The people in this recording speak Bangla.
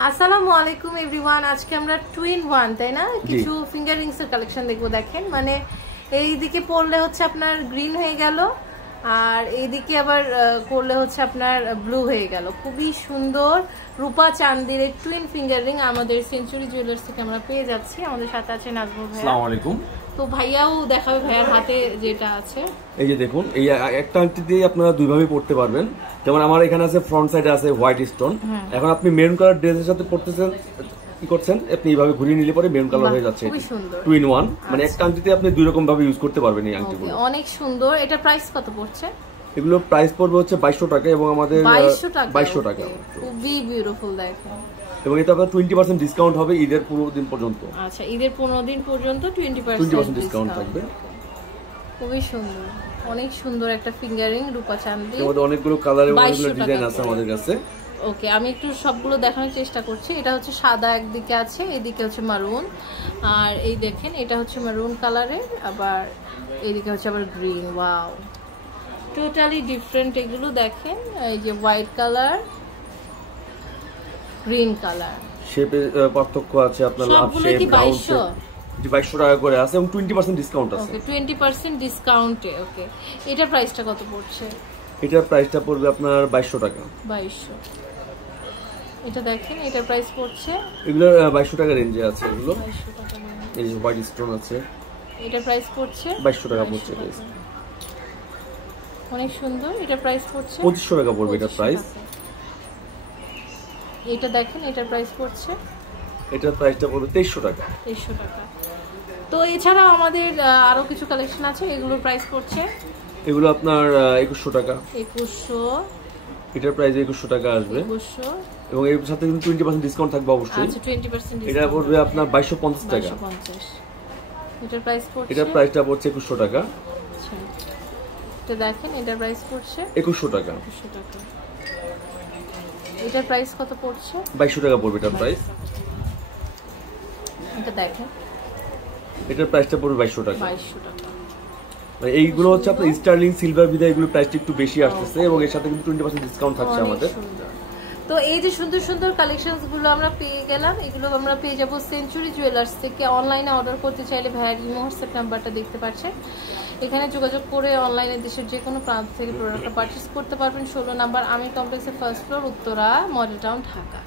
আসসালামু আলাইকুম এভরিওয়ান। আজকে আমরা টুইন ওয়ান তাই না কিছু ফিঙ্গার রিংস এর কালেকশন দেখবো। দেখেন মানে এইদিকে পরলে হচ্ছে আপনার গ্রিন হয়ে গেল, আর এইদিকে আবার করলে হচ্ছে আপনার ব্লু হয়ে গেল। খুবই সুন্দর রূপা চাঁদির এই টুইন ফিঙ্গার রিং আমাদের সেঞ্চুরি জুয়েলার্স থেকে আমরা পেয়ে যাচ্ছি। আমাদের সাথে আছে নাজমুল ভাই। আসসালামু আলাইকুম। তো ভাইয়াও দেখাবে ভাইয়ার হাতে যেটা আছে। এই যে দেখুন, এই একটা আংটি দিয়ে আপনারা দুইভাবে পড়তে পারবেন। যেমন আমার এখানে আছে ফ্রন্ট সাইডে আছে হোয়াইট স্টোন। এখন আপনি মেরুন কালার ড্রেসের সাথে পড়তেছেন, কি করছেন আপনি এইভাবে ঘুরিয়ে নিলে পরে মেরুন কালার হয়ে যাচ্ছে। খুবই সুন্দর টুইন ওয়ান, মানে একটা আংটিতে আপনি দুই রকম ভাবে ইউজ করতে পারবেন এই আংটিগুলো। অনেক সুন্দর। এটা প্রাইস কত পড়ছে? এগুলো প্রাইস পড়বে হচ্ছে 2200 টাকা এবং আমাদের 2200 টাকা। খুবই বিউটিফুল দেখেন। এবং এটা আপনার 20% ডিসকাউন্ট হবে ঈদের 15 দিন পর্যন্ত। আচ্ছা, ঈদের 15 দিন পর্যন্ত 20% ডিসকাউন্ট থাকবে। খুবই সুন্দর, অনেক সুন্দর একটা ফিঙ্গারিং রূপা চাঁদি। এর মধ্যে অনেকগুলো কালার এবং অনেকগুলো ডিজাইন আছে আমাদের কাছে। ওকে, আমি একটু সবগুলো দেখানোর চেষ্টা করছি। এটা হচ্ছে সাদা একদিকে আছে, এদিকে হচ্ছে মারুন, আর এই দেখেন এটা হচ্ছে মারুন কালারের, আবার এদিকে হচ্ছে আবার গ্রিন। ওয়াও, টোটালি ডিফারেন্ট এগুলো। দেখেন এই যে হোয়াইট কালার, গ্রিন কালার, শেপে পার্থক্য আছে। আপনার লাভ শেপ, রাউন্ড শেপ 2200 টাকা করে আছে এবং 20% ডিসকাউন্ট আছে। ওকে, 20% ডিসকাউন্টে। ওকে, এটার প্রাইসটা কত পড়ছে? এটার প্রাইসটা পড়বে আপনার 2200 টাকা। 2200। এটা দেখেন, এটার প্রাইস পড়ছে, এগুলো 2200 টাকা রেঞ্জে আছে। এগুলো 2200 টাকা। এই যে হোয়াইট স্টোন আছে, এটার প্রাইস পড়ছে 2200 টাকা পড়ছে। অনেক সুন্দর। এটার প্রাইস পড়ছে 2500 টাকা পড়বে এটার প্রাইস। এটা দেখেন, এটার প্রাইস পড়ছে, এটার প্রাইসটা পড়বে 2300 টাকা। 2300 টাকা। তো এছাড়াও আমাদের আরো কিছু কালেকশন আছে, এগুলোর প্রাইস পড়ছে, এগুলো আপনার 2100 টাকা। 2100। এটার প্রাইস 2100 টাকা আসবে। 2100 এবং এর সাথে কিন্তু 20% ডিসকাউন্ট থাকবে অবশ্যই। আচ্ছা, 20% ডিসকাউন্ট। এটা পড়বে আপনার 2250 টাকা। 2250। এটার প্রাইস পড়ছে, এটার প্রাইসটা পড়ছে 2100 টাকা। আচ্ছা, এটা দেখেন, এটার প্রাইস পড়ছে 2100 টাকা। 2100 টাকা। এটার প্রাইস কত পড়ছে? 2200 টাকা পড়বে এটার প্রাইস। এটা দেখেন, এটার প্রাইসটা পড়বে 2200 টাকা। 2200 টাকা। মানে এইগুলো হচ্ছে আপনার স্টার্লিং সিলভার বিদা, এগুলো প্রাইসটা একটু বেশি আসছে এবং এর সাথে কিন্তু 20% ডিসকাউন্ট থাকছে আমাদের। তো এই যে সুন্দর সুন্দর কালেকশনস গুলো আমরা পেয়ে গেলাম, এগুলো আমরা পেয়ে যাব সেঞ্চুরি জুয়েলার্স থেকে। অনলাইনে অর্ডার করতে চাইলে ভাইয়ার ইমো হোয়াটসঅ্যাপ নাম্বারটা দেখতে পাচ্ছেন, এখানে যোগাযোগ করে অনলাইনে দেশের যে কোনো প্রান্ত থেকে প্রোডাক্টটা পারচেজ করতে পারবেন। 16 নম্বর আমির কমপ্লেক্সের first floor, Uttara, model town, Dhaka.